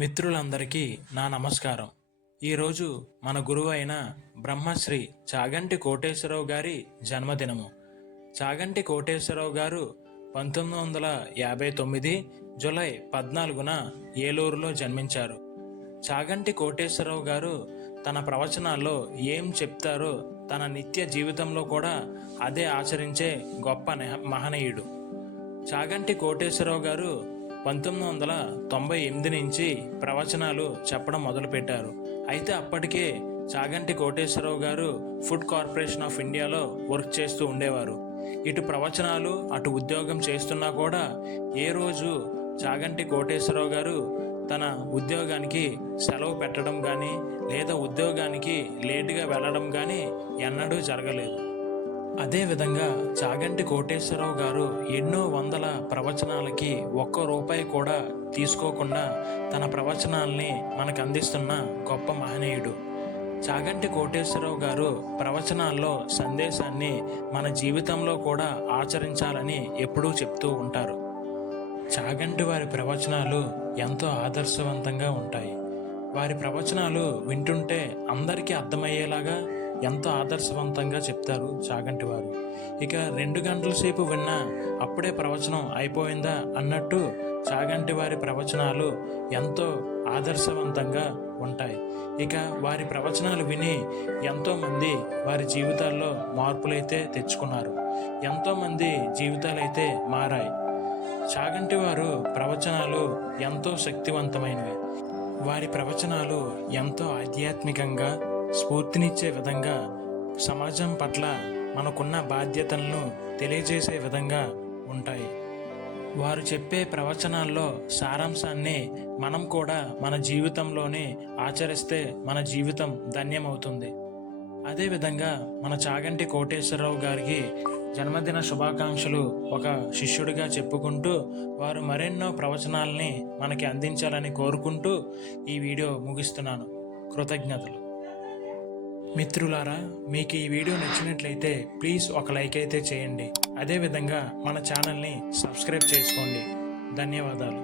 మిత్రులందరికీ నా నమస్కారం. ఈరోజు మన గురువు అయిన బ్రహ్మశ్రీ చాగంటి కోటేశ్వరరావు గారి జన్మదినము. చాగంటి కోటేశ్వరరావు గారు 1959 జూలై 14న ఏలూరులో జన్మించారు. చాగంటి కోటేశ్వరరావు గారు తన ప్రవచనాల్లో ఏం చెప్తారో తన నిత్య జీవితంలో కూడా అదే ఆచరించే గొప్ప మహనీయుడు. చాగంటి కోటేశ్వరరావు గారు 1998 నుంచి ప్రవచనాలు చెప్పడం మొదలుపెట్టారు. అయితే అప్పటికే చాగంటి కోటేశ్వరరావు గారు ఫుడ్ కార్పొరేషన్ ఆఫ్ ఇండియాలో వర్క్ చేస్తూ ఉండేవారు. ఇటు ప్రవచనాలు అటు ఉద్యోగం చేస్తున్నా కూడా ఏ రోజు చాగంటి కోటేశ్వరరావు గారు తన ఉద్యోగానికి సెలవు పెట్టడం కానీ లేదా ఉద్యోగానికి లేటుగా వెళ్ళడం కానీ ఎన్నడూ జరగలేదు. అదేవిధంగా చాగంటి కోటేశ్వరరావు గారు ఎన్నో వందల ప్రవచనాలకి ₹1 కూడా తీసుకోకుండా తన ప్రవచనాల్ని మనకు అందిస్తున్న గొప్ప మహనీయుడు. చాగంటి కోటేశ్వరరావు గారు ప్రవచనాల్లో సందేశాన్ని మన జీవితంలో కూడా ఆచరించాలని ఎప్పుడూ చెప్తూ ఉంటారు. చాగంటి వారి ప్రవచనాలు ఎంతో ఆదర్శవంతంగా ఉంటాయి. వారి ప్రవచనాలు వింటుంటే అందరికీ అర్థమయ్యేలాగా ఎంతో ఆదర్శవంతంగా చెప్తారు చాగంటి వారు. ఇక 2 గంటల సేపు విన్నా అప్పుడే ప్రవచనం అయిపోయిందా అన్నట్టు చాగంటి వారి ప్రవచనాలు ఎంతో ఆదర్శవంతంగా ఉంటాయి. ఇక వారి ప్రవచనాలు విని ఎంతోమంది వారి జీవితాల్లో మార్పులైతే తెచ్చుకున్నారు. ఎంతోమంది జీవితాలైతే మారాయి. చాగంటి వారు ప్రవచనాలు ఎంతో శక్తివంతమైనవి. వారి ప్రవచనాలు ఎంతో ఆధ్యాత్మికంగా స్ఫూర్తినిచ్చే విధంగా, సమాజం పట్ల మనకున్న బాధ్యతలను తెలియజేసే విధంగా ఉంటాయి. వారు చెప్పే ప్రవచనాల్లో సారాంశాన్ని మనం కూడా మన జీవితంలోనే ఆచరిస్తే మన జీవితం ధన్యమవుతుంది. అదేవిధంగా మన చాగంటి కోటేశ్వరరావు గారికి జన్మదిన శుభాకాంక్షలు ఒక శిష్యుడిగా చెప్పుకుంటూ వారు మరెన్నో ప్రవచనాలని మనకి అందించాలని కోరుకుంటూ ఈ వీడియో ముగిస్తున్నాను. కృతజ్ఞతలు. మిత్రులారా, మీకు ఈ వీడియో నచ్చినట్లయితే ప్లీజ్ ఒక లైక్ అయితే చేయండి. అదేవిధంగా మన ఛానల్ని సబ్స్క్రైబ్ చేసుకోండి. ధన్యవాదాలు.